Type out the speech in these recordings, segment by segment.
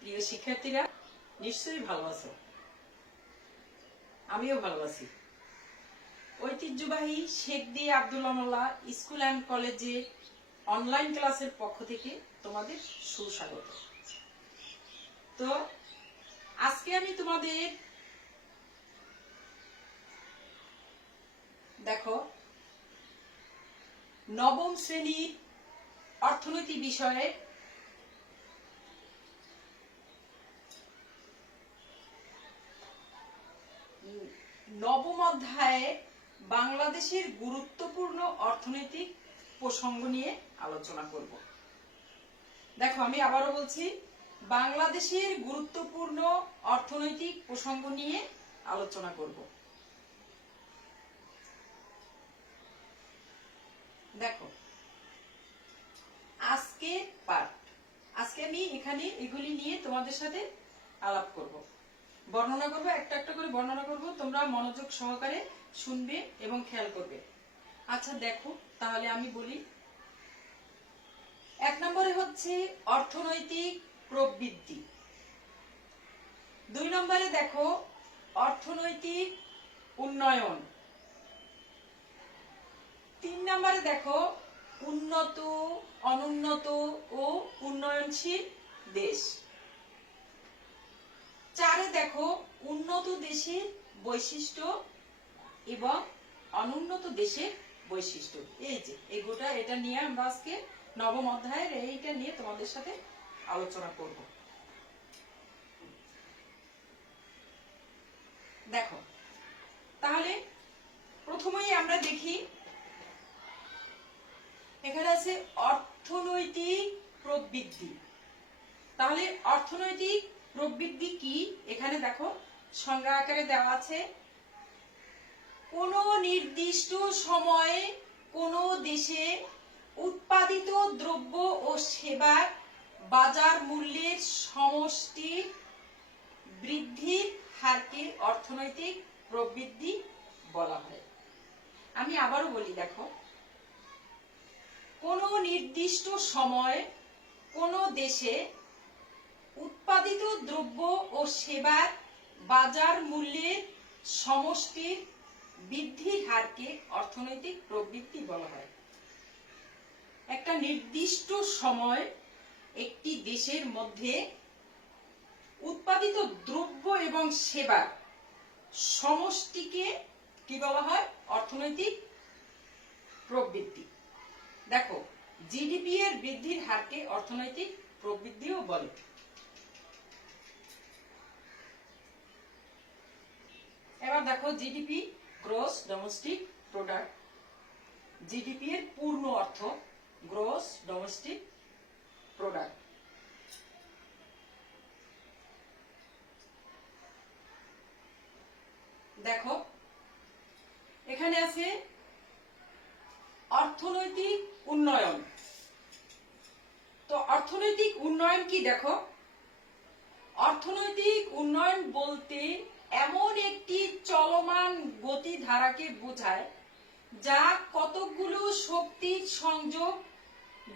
প্রিয় শিক্ষার্থীরা, নিশ্চয়ই ভালো আছো। আমিও ভালো আছি। ঐতিহ্যবাহী শেখ দি আব্দুল্লাহ মোল্লা স্কুল অ্যান্ড কলেজে অনলাইন ক্লাসের পক্ষ থেকে তোমাদের সুস্বাগত। তো আজকে আমি তোমাদের দেখো নবম শ্রেণীর অর্থনীতি বিষয়ে নবম অধ্যায়ে বাংলাদেশের গুরুত্বপূর্ণ অর্থনৈতিক প্রসঙ্গ নিয়ে আলোচনা করব। দেখো, আমি আবারও বলছি, বাংলাদেশের গুরুত্বপূর্ণ অর্থনৈতিক প্রসঙ্গ নিয়ে আলোচনা করব। দেখো, আজকে আমি এখানে এগুলি নিয়ে তোমাদের সাথে আলাপ করব, বর্ণনা করব, একটা একটা করে বর্ণনা করব। তোমরা মনোযোগ সহকারে শুনবে এবং খেয়াল করবে। আচ্ছা দেখো, তাহলে আমি বলি। 1 নম্বরে হচ্ছে অর্থনৈতিক প্রবৃদ্ধি। 2 নম্বরে দেখো অর্থনৈতিক উন্নয়ন। 3 নম্বরে দেখো উন্নত, অনুন্নত ও উন্নয়নশীল দেশ। 4 দেখো উন্নত দেশের বৈশিষ্ট্য এবং অনুন্নত দেশের বৈশিষ্ট্য। এই যে এটা নিয়ে আমরা আজকে নবম অধ্যায়ের এইটা নিয়ে তোমাদের সাথে আলোচনা করব। দেখো, তাহলে প্রথমেই আমরা দেখি, এখানে আছে অর্থনৈতিক প্রবৃদ্ধি। তাহলে অর্থনৈতিক প্রবৃদ্ধি কি? এখানে দেখো সংজ্ঞা আকারে দেওয়া আছে। কোন নির্দিষ্ট সময়ে কোন দেশে উৎপাদিত দ্রব্য ও সেবার বাজার মূল্যের সমষ্টি বৃদ্ধির হারকে অর্থনৈতিক প্রবৃদ্ধি বলা হয়। আমি আবারও বলি, দেখো, কোন নির্দিষ্ট সময়ে কোন দেশে উৎপাদিত দ্রব্য ও সেবার বাজার মূল্যের সমষ্টির বৃদ্ধির হারকে অর্থনৈতিক প্রবৃদ্ধি বলা হয়। একটা নির্দিষ্ট সময় একটি দেশের মধ্যে উৎপাদিত দ্রব্য এবং সেবার সমষ্টিকে কি বলা হয়? অর্থনৈতিক প্রবৃদ্ধি। দেখো, জিডিপি এর বৃদ্ধির হারকে অর্থনৈতিক প্রবৃদ্ধিও বলে। এবার দেখো GDP, gross domestic product. GDP এর পূর্ণ অর্থ গ্রস ডোমেস্টিক প্রোডাক্ট। দেখো, এখানে আছে অর্থনৈতিক উন্নয়ন। তো অর্থনৈতিক উন্নয়ন কি? দেখো, অর্থনৈতিক উন্নয়ন বলতে এমন একটি চলমান গতিধারাকে বোঝায় যা কতকগুলো শক্তির সংযোগ,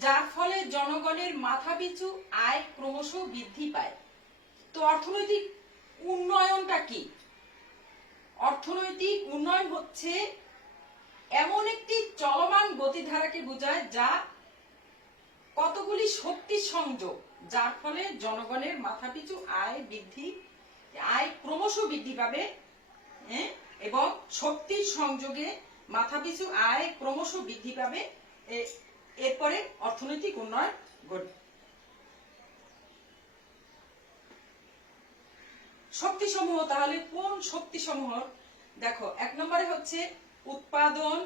যার ফলে জনগণের মাথাপিছু আয় ক্রমশ বৃদ্ধি পায়। তো অর্থনৈতিক উন্নয়নটা কি? অর্থনৈতিক উন্নয়ন হচ্ছে এমন একটি চলমান গতিধারাকে বোঝায় যা কতগুলি শক্তির সংযোগ, যার ফলে জনগণের মাথাপিছু আয় ক্রমশ বৃদ্ধি পাবে, এবং শক্তির সংযোগে মাথাপিছু আয় ক্রমশ বৃদ্ধি পাবে। এরপরে অর্থনৈতিক উন্নয়ন ঘটবে। শক্তিসমূহ, তাহলে কোন শক্তিসমূহ? দেখো, 1 নম্বরে হচ্ছে উৎপাদন,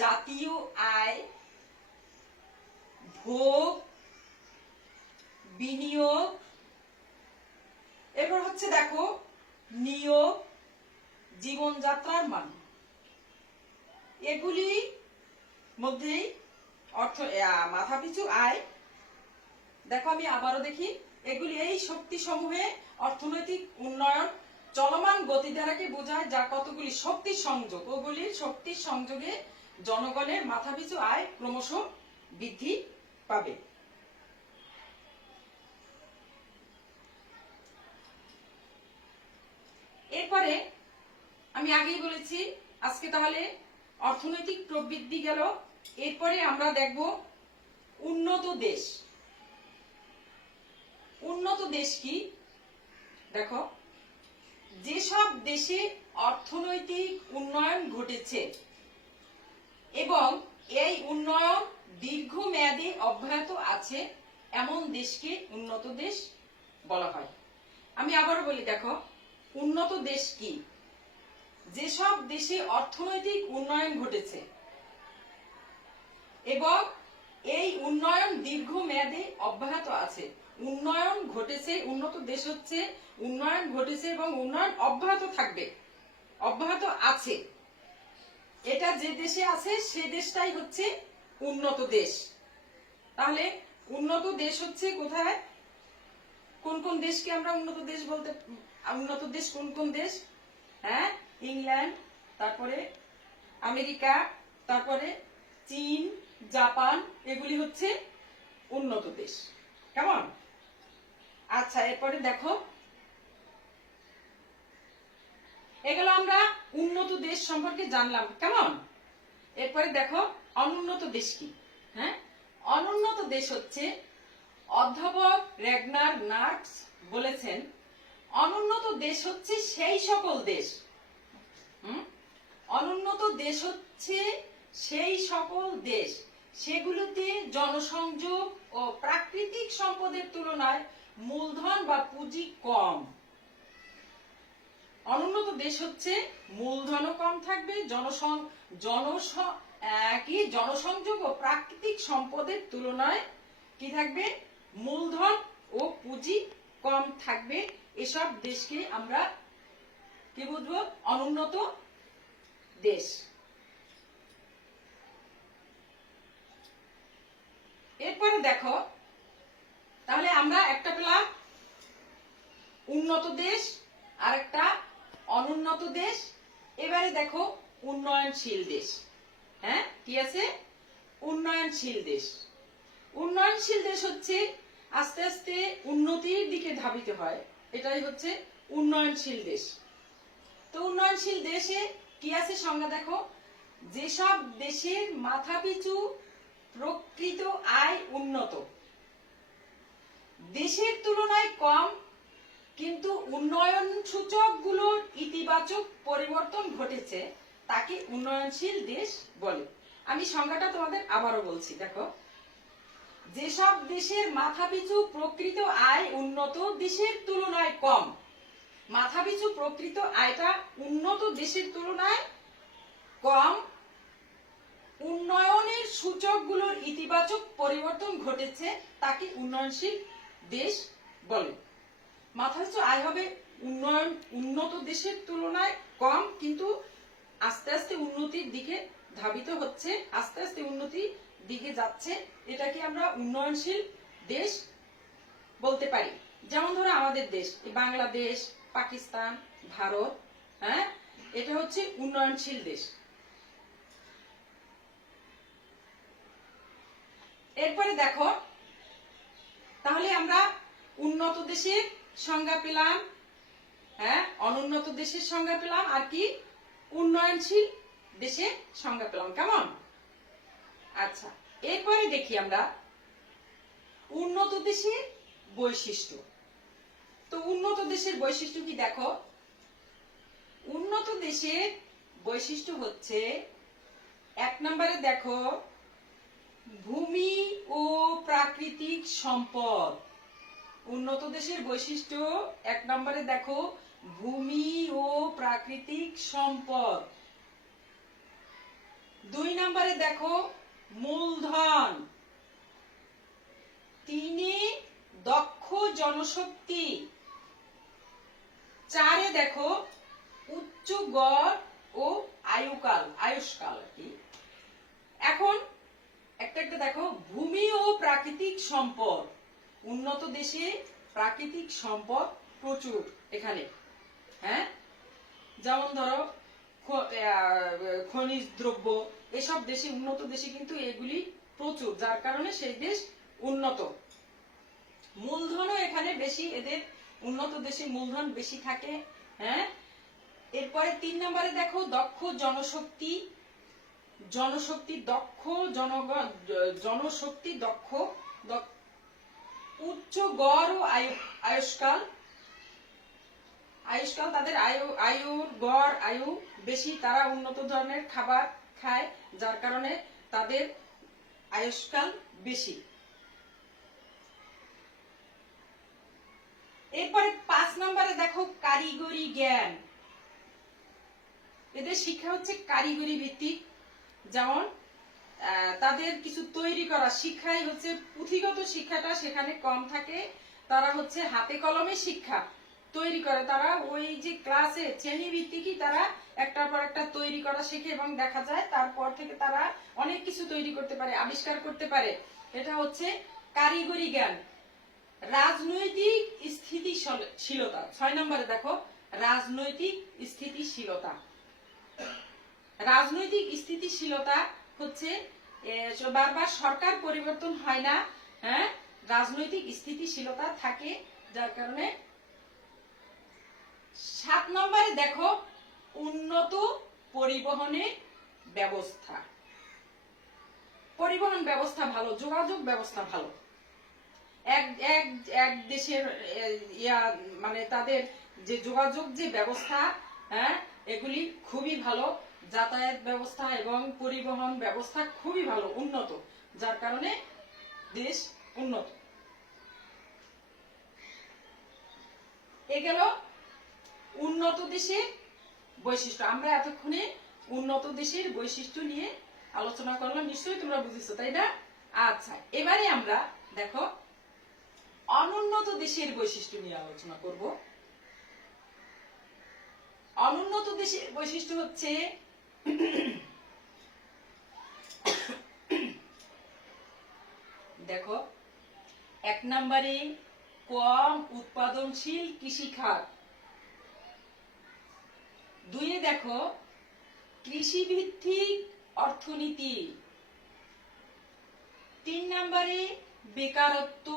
জাতীয় আয়, ভোগ, বিনিয়োগ। এরপর হচ্ছে দেখো নিয়োগ, জীবনযাত্রার মান। এগুলি মধ্যেই মাথাপিছু আয়। দেখো, আমি আবারও দেখি, এগুলি এই শক্তি সমূহে অর্থনৈতিক উন্নয়ন চলমান গতিধারাকে বোঝায় যা কতগুলি শক্তির সংযোগ, ওগুলির শক্তির সংযোগে জনগণের মাথাপিছু আয় ক্রমশ বৃদ্ধি পাবে। আমি আগেই বলেছি আজকে তাহলে অর্থনৈতিক প্রবৃদ্ধি গেল, এরপরে আমরা দেখব উন্নত দেশ। উন্নত দেশ কি? দেখো, যেসব দেশে অর্থনৈতিক উন্নয়ন ঘটেছে এবং এই উন্নয়ন দীর্ঘমেয়াদী অব্যাহত আছে এমন দেশকে উন্নত দেশ বলা হয়। আমি আবারও বলি, দেখো, উন্নত দেশ কি? যেসব দেশে অর্থনৈতিক উন্নয়ন ঘটেছে এবং এই উন্নয়ন দীর্ঘমেয়াদী অব্যাহত আছে। উন্নয়ন ঘটেছে, উন্নত দেশ হচ্ছে উন্নয়ন ঘটেছে এবং উন্নয়ন অব্যাহত থাকবে, অব্যাহত আছে। এটা যে দেশে আছে সে দেশটাই হচ্ছে উন্নত দেশ। তাহলে উন্নত দেশ হচ্ছে কোথায়? কোন কোন দেশকে আমরা উন্নত দেশ বলতে, উন্নত দেশ কোন কোন দেশ? হ্যাঁ, ইংল্যান্ড, তারপরে আমেরিকা, তারপরে চীন, জাপান, এগুলি হচ্ছে উন্নত দেশ। কেমন? আচ্ছা, এরপরে দেখো, এগুলো আমরা উন্নত দেশ সম্পর্কে জানলাম। কেমন? এরপরে দেখো অনুন্নত দেশ কি। হ্যাঁ, অনুন্নত দেশ হচ্ছে, অধ্যাপক রেগনার নার্স বলেছেন, অনুন্নত দেশ হচ্ছে সেই সকল দেশ, অনুন্নত দেশ হচ্ছে সেই সকল দেশ সেগুলোতে জনসংযোগ ও প্রাকৃতিক সম্পদের তুলনায় মূলধন বা পুঁজি কম। অনুন্নত দেশ হচ্ছে মূলধনও কম থাকবে, জনসংযোগ ও প্রাকৃতিক সম্পদের তুলনায় কি থাকবে? মূলধন ও পুঁজি কম থাকবে। এসব দেশকে আমরা কি বুঝবো? অনুন্নত দেশ। এরপরে দেখো, তাহলে আমরা একটা পেলাম উন্নত দেশ আর একটা অনুন্নত দেশ। এবারে দেখো উন্নয়নশীল দেশ। হ্যাঁ, কি আছে? উন্নয়নশীল দেশ। উন্নয়নশীল দেশ হচ্ছে আস্তে আস্তে উন্নতির দিকে ধাবিত হয়, এটাই হচ্ছে উন্নয়নশীল দেশ। তো উন্নয়নশীল দেশে কি আছে সংজ্ঞা দেখো, যেসব দেশের মাথাপিছু প্রকৃত আয় উন্নত, দেশের তুলনায় কম কিন্তু উন্নয়ন সূচকগুলোর ইতিবাচক পরিবর্তন ঘটেছে, তাকে উন্নয়নশীল দেশ বলে। আমি সংজ্ঞাটা তোমাদের আবারও বলছি, দেখো, যেসব দেশের মাথাপিছু প্রকৃত আয় উন্নত, দেশের তুলনায় কম, মাথাপিছু প্রকৃত আয়টা উন্নত দেশের তুলনায় কম, উন্নয়নের সূচকগুলোর ইতিবাচক পরিবর্তন ঘটেছে, তাকে উন্নয়নশীল দেশ বলে। মাথাপিছু আয় হবে উন্নত দেশের তুলনায় কম কিন্তু আস্তে আস্তে উন্নতির দিকে ধাবিত হচ্ছে, আস্তে আস্তে উন্নতির দিকে যাচ্ছে, এটাকে আমরা উন্নয়নশীল দেশ বলতে পারি। যেমন ধরো আমাদের দেশ বাংলাদেশ, পাকিস্তান, ভারত, হ্যাঁ, এটা হচ্ছে উন্নয়নশীল দেশ। এরপরে দেখো, তাহলে আমরা উন্নত দেশের সংজ্ঞা পেলাম, হ্যাঁ, অনুন্নত দেশের সংজ্ঞা পেলাম, আর কি উন্নয়নশীল দেশের সংজ্ঞা পেলাম। কেমন? আচ্ছা, এরপরে দেখি আমরা উন্নত দেশের বৈশিষ্ট্য। তো উন্নত দেশের বৈশিষ্ট্য কি? দেখো, উন্নত দেশের বৈশিষ্ট্য হচ্ছে, এক নম্বরে দেখো ভূমি ও প্রাকৃতিক সম্পদ। উন্নত দেশের বৈশিষ্ট্য এক নম্বরে দেখো ভূমি ও প্রাকৃতিক সম্পদ। দুই নম্বরে দেখো মূলধন। তিনে দক্ষ জনশক্তি। চারে দেখো উচ্চ গড় ও আয়ুষ্কাল আর কি। এখন একটা একটা দেখো ভূমি ও প্রাকৃতিক সম্পদ। উন্নত দেশে প্রাকৃতিক সম্পদ প্রচুর এখানে, হ্যাঁ, যেমন ধরো খনিজ দ্রব্য, এসব দেশে উন্নত দেশে কিন্তু এগুলি প্রচুর, যার কারণে সেই দেশ উন্নত। মূলধনও এখানে বেশি, এদের উন্নত দেশে মূলধন বেশি থাকে, হ্যাঁ, এরপরে 3 নম্বরে দেখো দক্ষ জনশক্তি, জনশক্তি দক্ষ জনগণ, জনশক্তি দক্ষ, উচ্চ গড় ও আয়ুষ্কাল, আয়ুষ্কাল তাদের আয়ুর গড় আয়ু বেশি, তারা উন্নত ধরনের খাবার খায় যার কারণে তাদের আয়ুষ্কাল বেশি। এরপরে 5 নম্বরে দেখো কারিগরি জ্ঞান, এদের শিক্ষা হচ্ছে কারিগরি ভিত্তিক, যেমন তাদের কিছু তৈরি করা শিক্ষাই হচ্ছে পুঁথিগত শিক্ষাটা সেখানে কম থাকে, তারা হচ্ছে হাতে কলমে শিক্ষা তৈরি করে, তারা ওই যে ক্লাসে শ্রেণী ভিত্তিকই তারা একটার পর একটা তৈরি করা শেখে এবং দেখা যায় তারপর থেকে তারা অনেক কিছু তৈরি করতে পারে, আবিষ্কার করতে পারে, এটা হচ্ছে কারিগরি জ্ঞান। রাজনৈতিক স্থিতিশীলতা, 6 নম্বরে দেখো রাজনৈতিক স্থিতিশীলতা, রাজনৈতিক স্থিতিশীলতা হচ্ছে বারবার সরকার পরিবর্তন হয় না, হ্যাঁ, রাজনৈতিক স্থিতিশীলতা থাকে যার কারণে। 7 নম্বরে দেখো উন্নত পরিবহনের ব্যবস্থা, পরিবহন ব্যবস্থা ভালো, যোগাযোগ ব্যবস্থা ভালো, এক এক এক দেশের মানে তাদের যে যোগাযোগ যে ব্যবস্থা, হ্যাঁ, এগুলি খুবই ভালো, যাতায়াত ব্যবস্থা এবং পরিবহন ব্যবস্থা খুবই ভালো, উন্নত, যার কারণে দেশ উন্নত। এ গেল উন্নত দেশের বৈশিষ্ট্য। আমরা এতক্ষণে উন্নত দেশের বৈশিষ্ট্য নিয়ে আলোচনা করলাম, নিশ্চয়ই তোমরা বুঝেছো, তাই না? আচ্ছা, এবারে আমরা দেখো অনুন্নত দেশের বৈশিষ্ট্য নিয়ে আলোচনা করব। অনুন্নত দেশের বৈশিষ্ট্য হচ্ছে দেখো 1 নম্বরে কম উৎপাদনশীল কৃষিখাত, 2 দেখো কৃষিভিত্তিক অর্থনীতি, 3 নম্বরে বেকারত্ব,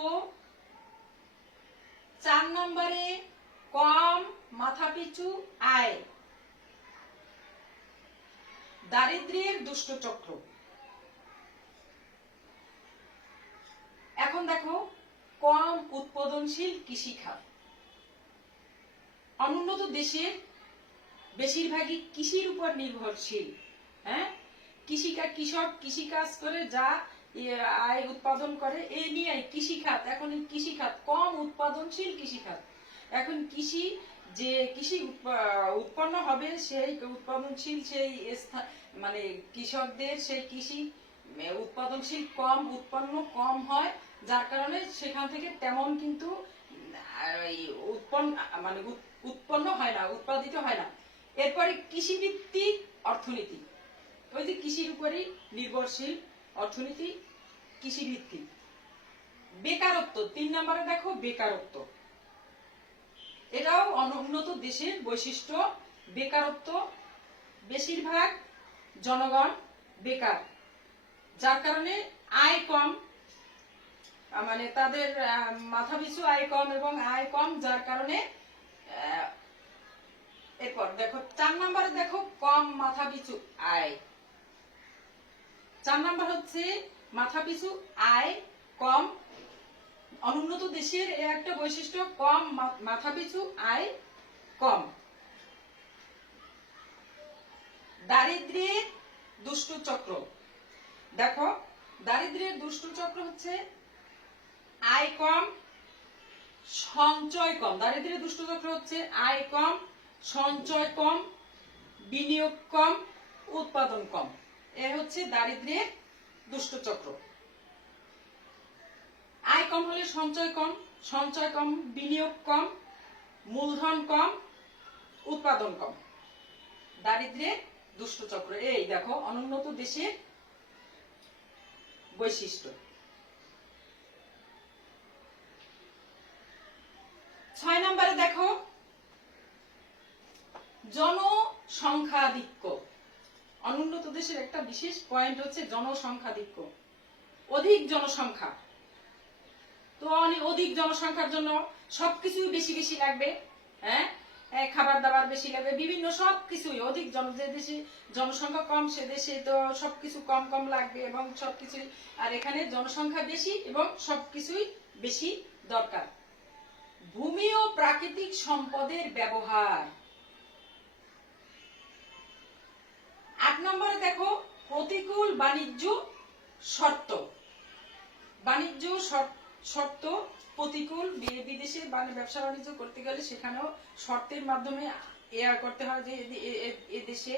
4 নম্বরে কম মাথাপিছু আয়, দারিদ্র্যের দুষ্ট চক্র। এখন দেখো কম উৎপাদনশীল কৃষিখাত, অনুন্নত দেশের বেশিরভাগই কৃষির উপর নির্ভরশীল, হ্যাঁ, কৃষক কৃষিকাজ করে যা আয় উৎপাদন করে এই নিয়ে কৃষিখাত, এখন এই কৃষিখাত কম উৎপাদনশীল কৃষিখাত, এখন কৃষি যে কৃষি উৎপন্ন হবে সেই উৎপাদনশীল সেই মানে কৃষকদের সেই কৃষি উৎপাদনশীল কম, উৎপন্ন কম হয়, যার কারণে সেখান থেকে তেমন কিন্তু উৎপন্ন হয় না, উৎপাদিত হয় না। এরপরে কৃষিভিত্তিক অর্থনীতি, ওই যে কৃষির উপরই নির্ভরশীল অর্থনীতি, কৃষিভিত্তিক। বেকারত্ব, 3 নম্বরে দেখো বেকারত্ব, এটাও অনুন্নত দেশের বৈশিষ্ট্য, বেকারত্ব, বেশিরভাগ জনগণ বেকার, যার কারণে আয় কম, মানে তাদের মাথাপিছু আয় কম এবং আয় কম, যার কারণে। এরপর দেখো 4 নম্বরে দেখো কম মাথাপিছু আয়, 4 নম্বর হচ্ছে মাথাপিছু আয় কম, অনুন্নত দেশের একটা বৈশিষ্ট্য, কম মাথাপিছু আয় কম। দারিদ্র্যের দুষ্ট চক্র, দেখো দারিদ্র্যের দুষ্ট চক্র হচ্ছে আয় কম সঞ্চয় কম, দারিদ্র্যের দুষ্ট চক্র হচ্ছে আয় কম, সঞ্চয় কম, বিনিয়োগ কম, উৎপাদন কম, এ হচ্ছে দারিদ্র্যের দুষ্ট চক্র। আয় কম হলে সঞ্চয় কম, সঞ্চয় কম, বিনিয়োগ কম, মূলধন কম, উৎপাদন কম, দারিদ্র্যের দুষ্ট চক্র। এই দেখো অনুন্নত দেশের বৈশিষ্ট্য। 6 নম্বরে দেখো জনসংখ্যাধিক্য, অনুন্নত দেশের একটা বিশেষ পয়েন্ট হচ্ছে জনসংখ্যাধিক্য, অধিক জনসংখ্যা, তো অধিক জনসংখ্যার জন্য সবকিছু বেশি বেশি লাগবে, হ্যাঁ, খাবার দাবার বেশি লাগবে, বিভিন্ন সবকিছুই অধিক যে দেশে জনসংখ্যা কম সে দেশে তো সবকিছু কম কম লাগবে এবং সবকিছুই, আর এখানে জনসংখ্যা বেশি এবং সবকিছুই বেশি দরকার। ভূমি ও প্রাকৃতিক সম্পদের ব্যবহার। 8 নম্বরে দেখো প্রতিকূল বাণিজ্য শর্ত। বাণিজ্য শর্ত প্রতিকূল, বিদেশে ব্যবসা বাণিজ্য করতে গেলে সেখানেও শর্তের মাধ্যমে করতে হয় যে এ দেশে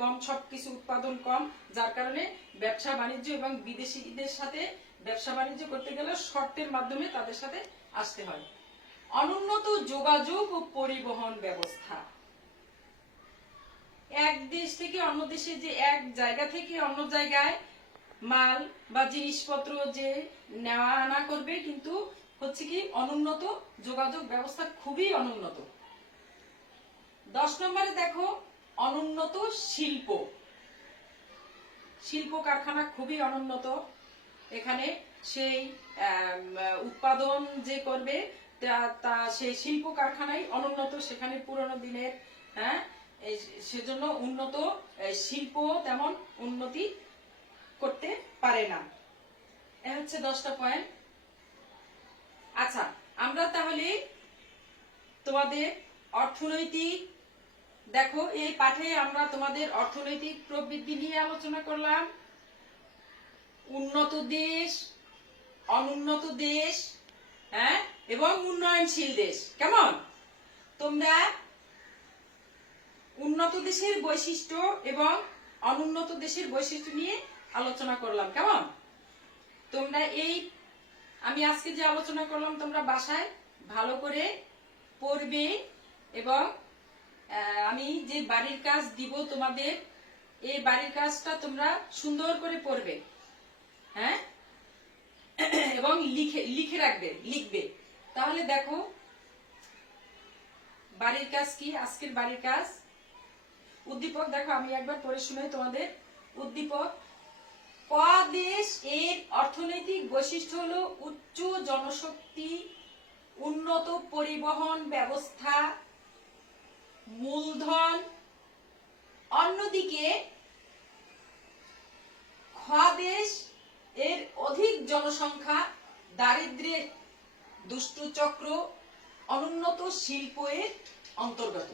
কম, সবকিছু উৎপাদন কম, যার কারণে ব্যবসা বাণিজ্য এবং বিদেশিদের সাথে ব্যবসা বাণিজ্য করতে গেলে শর্তের মাধ্যমে তাদের সাথে আসতে হয়। অনুন্নত যোগাযোগ ও পরিবহন ব্যবস্থা। এক দেশ থেকে অন্য দেশে, যে এক জায়গা থেকে অন্য জায়গায় মাল বা জিনিসপত্র যে নেওয়া আনা করবে, কিন্তু হচ্ছে কি অনুন্নত যোগাযোগ ব্যবস্থা, খুবই অনুন্নত। 10 নম্বরে দেখো অনুন্নত শিল্প। শিল্প কারখানা খুবই অনুন্নত। এখানে সেই উৎপাদন যে করবে তা সেই শিল্প কারখানাই অনুন্নত, সেখানে পুরনো দিনের, সেজন্য উন্নত শিল্প তেমন উন্নতি করতে পারে না। এ হচ্ছে 10টা পয়েন্ট। আচ্ছা, আমরা তাহলে তোমাদের অর্থনৈতিক, দেখো এই পাঠে আমরা তোমাদের অর্থনৈতিক প্রবৃদ্ধি নিয়ে আলোচনা করলাম, উন্নত দেশ, অনুন্নত দেশ, এবং উন্নয়নশীল দেশ। কেমন? তোমরা উন্নত দেশের বৈশিষ্ট্য এবং অনুন্নত দেশের বৈশিষ্ট্য নিয়ে আলোচনা করলাম। কেমন? তোমরা এই আমি আজকে যে আলোচনা করলাম তোমরা বাসায় ভালো করে পড়বে এবং আমি যে বাড়ির কাজ দিব তোমাদের, এই বাড়ির কাজটা তোমরা সুন্দর করে পড়বে, এবং লিখে রাখবে, লিখবে। তাহলে দেখো বাড়ির কাজ কি, আজকের বাড়ির কাজ। উদ্দীপক দেখো, আমি একবার পড়ে শুনাই তোমাদের। উদ্দীপক: ক দেশ এর অর্থনৈতিক বৈশিষ্ট্য হলো উচ্চ জনশক্তি, উন্নত পরিবহন ব্যবস্থা, মূলধন। অন্যদিকে খ দেশ এর অধিক জনসংখ্যা, দারিদ্র্যের দুষ্টচক্র, অনুন্নত শিল্প এর অন্তর্গত।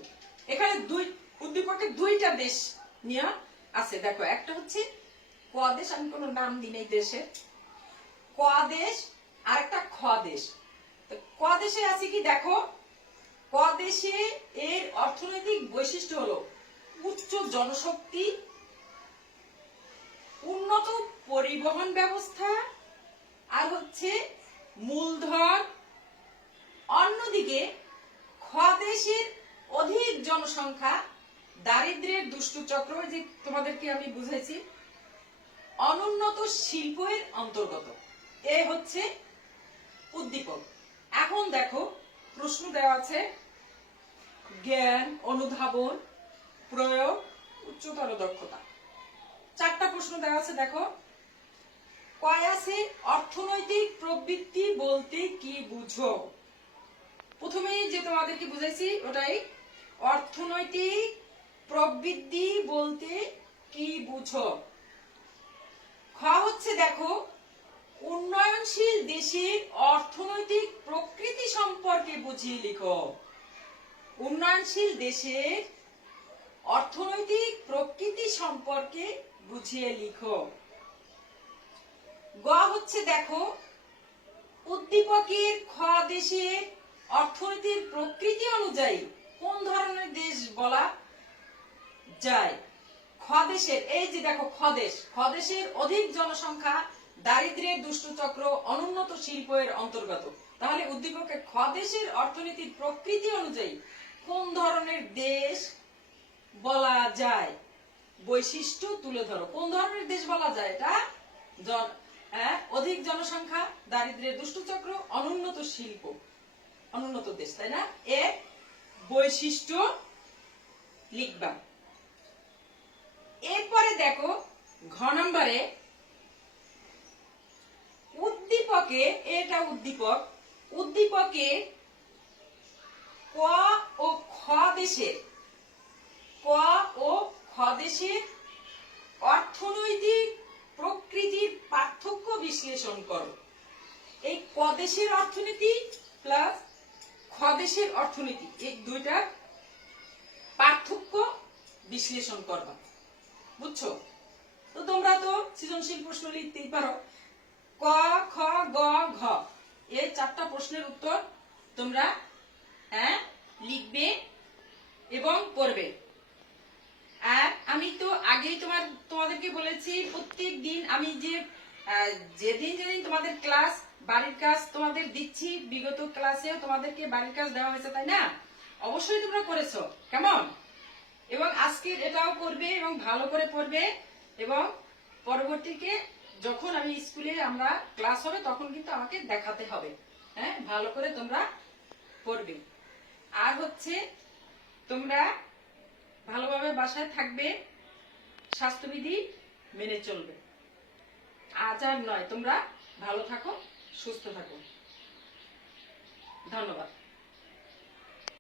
এখানে উদ্দীপকে 2টা দেশ নিয়ে আছে। দেখো, একটা হচ্ছে ক দেশ, আমি কোনো নাম দিই নাই দেশের, ক দেশ, আর একটা খ দেশ। ক দেশে আছে কি দেখো, ক দেশে এর অর্থনৈতিক বৈশিষ্ট্য হলো উচ্চ জনশক্তি, উন্নত পরিবহন ব্যবস্থা, আর হচ্ছে মূলধন। অন্যদিকে খ দেশের অধিক জনসংখ্যা, দারিদ্র্যের দুষ্টচক্র, যে তোমাদেরকে আমি বুঝাইছি, অনুন্নত শিল্পের অন্তর্গত। এ হচ্ছে উদ্দীপক। এখন দেখো প্রশ্ন দেওয়া আছে, জ্ঞান, অনুধাবন, প্রয়োগ, উচ্চতর দক্ষতা। 4টা প্রশ্ন দেওয়া আছে। দেখো, কয় আছে অর্থনৈতিক প্রবৃত্তি বলতে কি বুঝো? প্রথমেই যে তোমাদেরকে বুঝাইছি ওটাই, অর্থনৈতিক প্রবৃদ্ধি বলতে কি বুঝো। খ হচ্ছে দেখো, উন্নয়নশীল দেশের অর্থনৈতিক প্রকৃতি সম্পর্কে বুঝিয়ে লিখো। উন্নয়নশীল দেশের অর্থনৈতিক প্রকৃতি সম্পর্কে বুঝিয়ে লিখো। গ হচ্ছে দেখো, উদ্দীপকের খ দেশের অর্থনীতির প্রকৃতি অনুযায়ী কোন ধরনের দেশ বলা যায়? খ দেশের, এই যে দেখো খ দেশের অধিক জনসংখ্যা, দারিদ্র্যের দুষ্টচক্র, অনুন্নত শিল্প এর অন্তর্গত। তাহলে উদ্দীপকে খ দেশের অর্থনীতির প্রকৃতি অনুযায়ী কোন ধরনের দেশ বলা যায়? বৈশিষ্ট্য তুলে ধরো। কোন ধরনের দেশ বলা যায়? এটা অধিক জনসংখ্যা, দারিদ্র্যের দুষ্টচক্র, অনুন্নত শিল্প, অনুন্নত দেশ, তাই না? এর বৈশিষ্ট্য লিখবা। এরপরে দেখো ঘ নম্বরে উদ্দীপকে, এটা উদ্দীপকে ক ও খ দেশের অর্থনৈতিক প্রকৃতির পার্থক্য বিশ্লেষণ করো। এই ক দেশের অর্থনীতি প্লাস খ দেশের অর্থনীতি, এই দুইটার পার্থক্য বিশ্লেষণ করবা। বুঝছো? তো তোমরা তো সৃজনশীল প্রশ্ন লিখতেই পারো। ক, খ, গ, ঘ এই 4টা প্রশ্নের উত্তর তোমরা লিখবে এবং করবে। আর আমি তো আগেই তোমাদেরকে বলেছি, প্রত্যেক দিন আমি যেদিন তোমাদের ক্লাস, বাড়ির কাজ তোমাদের দিচ্ছি, বিগত ক্লাসেও তোমাদেরকে বাড়ির কাজ দেওয়া হয়েছে, তাই না? অবশ্যই তোমরা করেছো, কেমন? এবং আজকে এটাও করবে এবং ভালো করে পড়বে, এবং পরবর্তীতে যখন আমি স্কুলে আমরা ক্লাস হবে তখন কিন্তু আমাকে দেখাতে হবে। হ্যাঁ, ভালো করে তোমরা পড়বে। আর হচ্ছে তোমরা ভালোভাবে বাসায় থাকবে, স্বাস্থ্যবিধি মেনে চলবে। আজ আর নয়, তোমরা ভালো থাকো, সুস্থ থাকো। ধন্যবাদ।